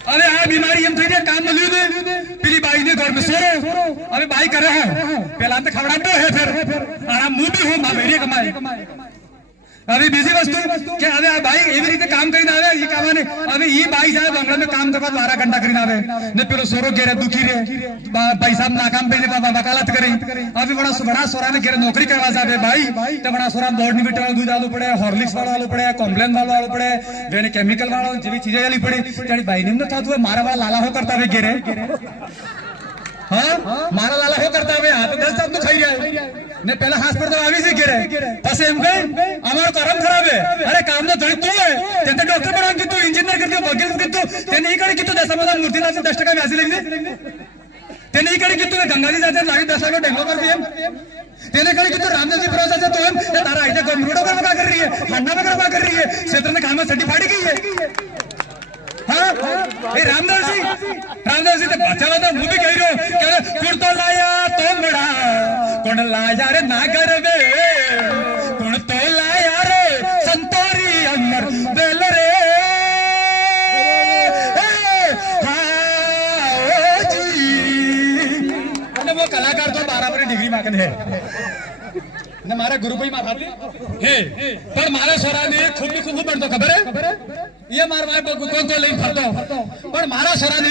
अरे आ बीमारी हम थई काम में लीधे पीली बाई ने घर में सोरो अबे बाई करे है पहला तो खबड़ा है फिर आराम मुंह भी हो मावेरी कमाए अभी बिजी वस्तु के अबे भाई एवी रीते काम करीने आवे ये कामाने अबे ई भाई साहब बंगला में काम करवा 12 घंटा करीने आवे ने पेलो सोरो गेरे दुखी रे पैसा नाकाम पे वकालत करे अभी बड़ा सोरा ने गेरे नौकरी करवा जावे भाई तो बड़ा सोरा बोर्ड में दूध आलू पड़े हॉर्लिक्स वालो पड़े कॉम्प्लेन वालो पड़े वेने केमिकल वालो जेवी चीजें आली पड़ी त्यानी भाई ने था तो मारा वाला लाला हो करता वे गेरे हां मारा लाला हो करता वे हां तो 10 साल तो खाई जाए ने पहला हाथ पर तो आवी से गिरे बस एम गए हमारा करम खराब है अरे काम तो धड़ी तू है तेरे डॉक्टर बना कि तू इंजीनियर कर दियो वकील कर तू ते नहीं करे कि तू 10 साल मूर्तिनाथ से 10 टका में हासिल लेंगे ते नहीं करे कि तू गंगाजी जाते लागे 10 साल में डेंगू कर दिए तेने करे कि तू रामदेव जी प्रोसेस है तो हम ये तारा आइटे गमरूडो कर क्या कर रही है हन्ना में क्या कर रही है क्षेत्र में काम में सर्टिफाइड की है हां ए रामदेव जी तो बचावा तो मुंह भी कह रहे हो कह कुर्तो लाया तो बड़ा कौन लाया रे ना करवे कौन तो लाया रे संतोरी अमर बेल रे हाँ जी वो कलाकार तो 12 डिग्री मांगते हैं ने मारा गुरु भाई मार खाते हे पर मारा सोरा ने खूब बढ़तो खबर है ये मार कौन तो लेकिन फरतो पर मारा सोरा ने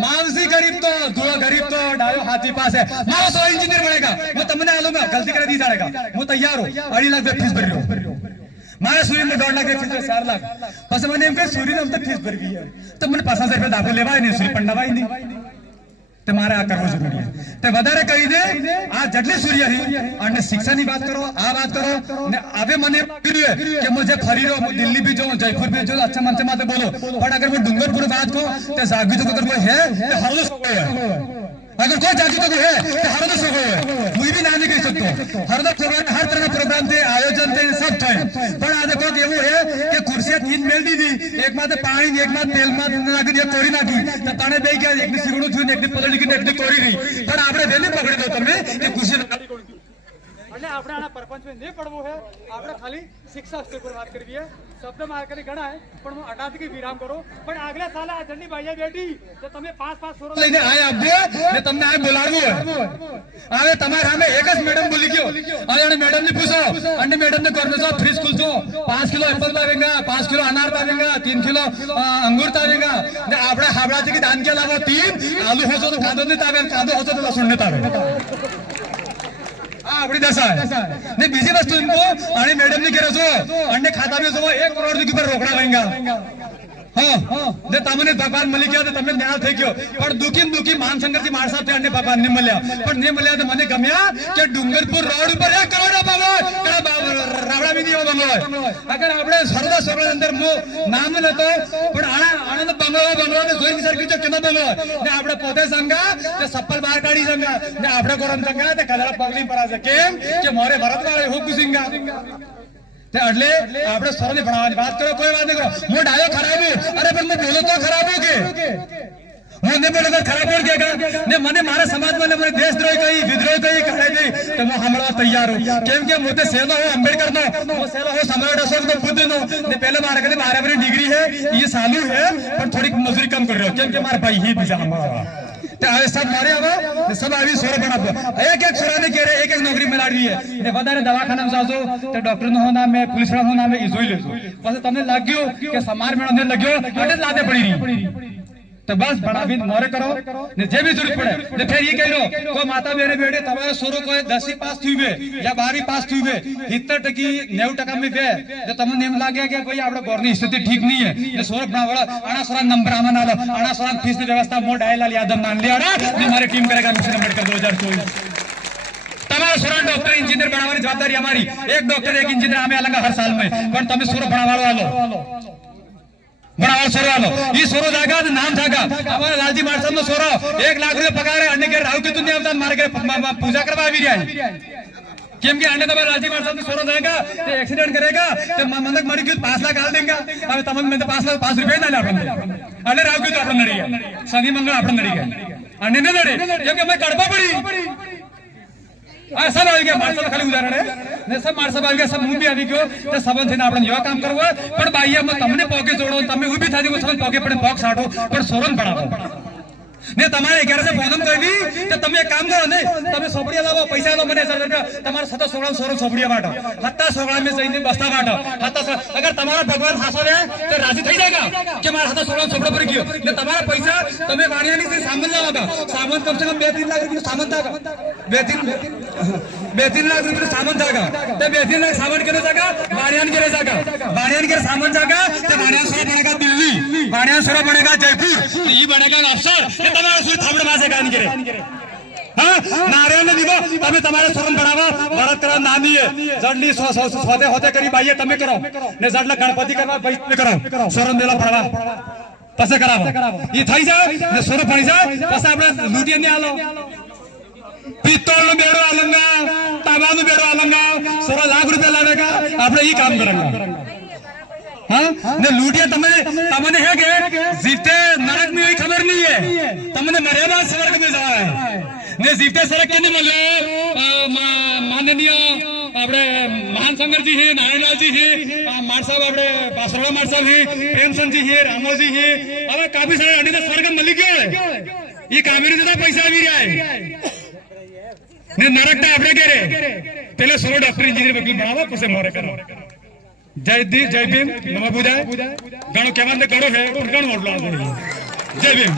मानसी गरीब तो दुआ गरीब तो डायो हाथी पास है मारा सोरा इंजीनियर बनेगा मैं तुमने आलूंगा गलती करे दी जाएगा मैं तैयार हूं 2.5 लाख फीस भर लो मारा सूर्य में 1.5 लाख फीस 4 लाख बस मैंने सूर्य ने हम तक फीस भर गई है तो मैंने 5,000 रुपये दाखिल लेवा नहीं सूर्य पंडावा ही नहीं तुम्हारा करना जरूरी है तो वधारे कही दे आज जटली सूर्य ही और शिक्षा की बात करो आ बात करो ने अबे मने कि मुझे फरी रो दिल्ली भी जो जयपुर भी जो अच्छा मन से माते बोलो पर अगर वो डूंगरपुर बात को तो जागी तो अगर कोई है तो हर अगर कोई जागी तो है तो हर दो है मुझे भी ना नहीं कह सकते हर दो हर तरह का प्रोग्राम थे आयोजन थे सब थे पर आज देखो ये वो है कि कुर्सियां 3 मेल दी एक माते पानी एक माते तेल माते नाखी एक कोरी नाखी तो ताने दे गया एक ने सिगड़ो थी एक ने पलड़ी की एक ने कोरी रही पर आपने वेली पकड़ी दो तुमने कि कुर्सी એટલે આપણે આના પરપંચ में नहीं पड़वो है આપણે ખાલી शिक्षा स्तर पर बात करवी है शब्द मार કરી ગણા है પણ હું અડાત की विराम करो પણ આગલા સાલે આ જલ્દી ભાઈયા બેટી તો તમે 5 સોરો લઈને આયા આપજો ને તમને આ બોલાડવું है હવે તમારે સામે એક જ મેડમ બોલી ગયો અને મેડમ ને પૂછો અને મેડમ ને કોર્નર સો फ्रिज खुलतो 5 किलो एप्पल लावेगा 5 किलो अनार लावेगा 3 किलो अंगूर लावेगा ने આપણે હાબળાથી की दान के अलावा 3 आलू हो तो कांदो ने तावे कांदो हो तो लसूण ने तावे अपनी दशा है नहीं बीजी वस्तु इनको आणि मैडम ने कह रहे अन्य खाता भी 1 करोड़ के ऊपर रोकड़ा लेंगा हाँ ने तमने भगवान मली गया तो तमने न्याय थे क्यों और दुखी मान शंकर जी मार साहब थे अन्य भगवान ने मिल्या पर नहीं मिल्या तो मने गम्या कि डूंगरपुर रोड पर 1 करोड़ रावड़ा भी दियो बंगलो अगर आपने सर्वदा सर्व अंदर मो नाम लेतो पण आनंद बंगलो ने जोई सर की जो केना बंगलो ने आपने पोते संगा ते सप्पल बार काढी संगा ने आपने कोरम संगा ते कदरा पगली परा से केम के मोरे भरत वाले हो कुसिंगा એટલે આપણે સરને ભણાવવાની વાત કરો કોઈ વાત નહીં કરો હું ડાયો ખરાબ હું અરે પણ मैं बोलो तो खराब हो के હું ને બોલો તો ખરાબ हो गया ने મને મારા સમાજ માં મને દેશદ્રોહ કઈ વિદ્રોહ કઈ કરે દે તો હું હમણાં તૈયાર હું કેમ કે મોતે સેલો હું અંબેડકર નો હું સેલો હું सम्राट अशोक नो बुद्ध नो ने पहले मार के 12 डिग्री है ये सालू है पर थोड़ी मजदूरी कम कर रहे हो केम के मारा भाई ही बीजा हमारा सब मारे अब सब अभी सोर बना एक सोरा ने कह रहे एक नौकरी में लाड़ी है ने वधारे दवाखाना में जाजो तो डॉक्टर नो नाम में पुलिस वाला नो नाम में जोई लेजो बस तमने लाग्यो के समार में ने लाग्यो अटे लादे पड़ी रही तो बस बड़ा भी मोरे करो ने जे भी जरूरत पड़े ने फिर ये कह लो को माता मेरे बेटे तुम्हारे सोरो को 10वीं पास थी हुए या 12वीं पास थी हुए 70% में वे जो तुम नेम लागे कि भाई आपड़ा घर की स्थिति ठीक नहीं है ये सोरो बना वाला आना सोरा नंबर आमा नालो आना सोरा फीस की व्यवस्था मो डायलाल यादव मान लिया ने हमारी टीम करेगा मिशन अम्बेडकर 2024 તમારા સોરા ડોક્ટર इंजीनियर बनावानी जवाबदारी हमारी एक डॉक्टर एक इंजीनियर हमें अलग हर साल में पण તમે સોરો બનાવાળો આલો बनावा सोरो आलो ये सोरो जागा नाम जागा हमारा लालजी मार साहब नो सोरो 1 लाख रुपया पगार है अन्य के राव के तुम देवता मार के पूजा करवा भी रहा है केम के अन्य तब लालजी मार साहब नो सोरो जाएगा तो एक्सीडेंट करेगा तो मनक मरी के 5 लाख डाल देंगे अब तमन में तो 5 रुपए ना अपन अन्य राव के तो अपन नड़ी है शनि मंगल अपन नड़ी है अन्य ने नड़ी क्योंकि हमें कड़पा पड़ी આ सब આવી ગયા માણસો ખાલી ઉદાહરણ હે ને सब માણસો આવી ગયા सब હું બી આવી ગયો તે સંબંધ થઈને આપણે જેવા કામ કરવું હોય પણ બાઈયામાં તમને પોકે જોડો તમે ઊભી થાજો તમે પોકે પણ પોક સાટો પણ સોરન પડાવો ને તમારે 11 ફોન કરી તો તમે એક કામ કરો ને તમે સોપડિયા લાવો પૈસા લો મને તમારા સતા સોળા સોરન સોપડિયા વાટો હત્તા સોળા મે જઈને બસ્તા વાટો હત્તા અગર તમારા ભગવાન હાસો રે તો રાજી થઈ જાયગા કે મારા હત્તા સોળા સોપડા પર ગયો ને તમારા પૈસા તમે વાણિયાની થી સામાન લાવવા સામાન કમ સે કમ 2-3 લાખ રૂપિયા સામાન થાગા 2-3 લાખ રૂપિયા સામાન થાગા તે 2-3 લાખ સામાન કરે જાગા વાણિયાन करे जागा वाणियान के सामान जागा ते वाणियान सोरा बनेगा दिल्ली वाणियान सोरा बनेगा जयपुर ई बनेगा अफसर ते તમારે શું થાબડ માસે કાન કરે હા નારાયણ ને દીવો તમે તમારે સોરન બનાવો ભરત કરા નાની જડલી સોતે હોતે કરી બાઈએ તમે કરો ને જડલા ગણપતિ કરવા ભાઈ તમે કરો સોરન દેલા પડવા પછી કરાવો ઈ થઈ જાય ને સોરો પડી જાય પછી આપણે લૂટીએ ને આલો पित्तौल नो बेड़ो आलंगा तांबा नो बेड़ो आलंगा 16 लाख रुपया लावेगा આપણે ઈ કામ કરેંગા हां ने लूटिया तमने है के जीते नरक में कोई खबर नहीं है तमने मर्यादा स्वर्ग में जाना है ने जीते स्वर्ग के नहीं मिले माननीय આપણે મહાન શંકરજી હે નારાયણલાલજી હે માર સાહેબ આપણે પાસરોડા માર સાહેબ હે પ્રેમચંદજી હે રામોજી હે હવે કાફી સારા અડીને સ્વર્ગ મળી ગયો ये कामेरी जदा पैसा भी रहा है ने नरक टा આપણે કરે પેલે સોરો ડોક્ટર એન્જિનિયર વકીલ બનાવો પછી મોરે કરો જય ભીમ નમો બુધાય ગણો કેવાને ગણો હે ગણો ઓટલો જય ભીમ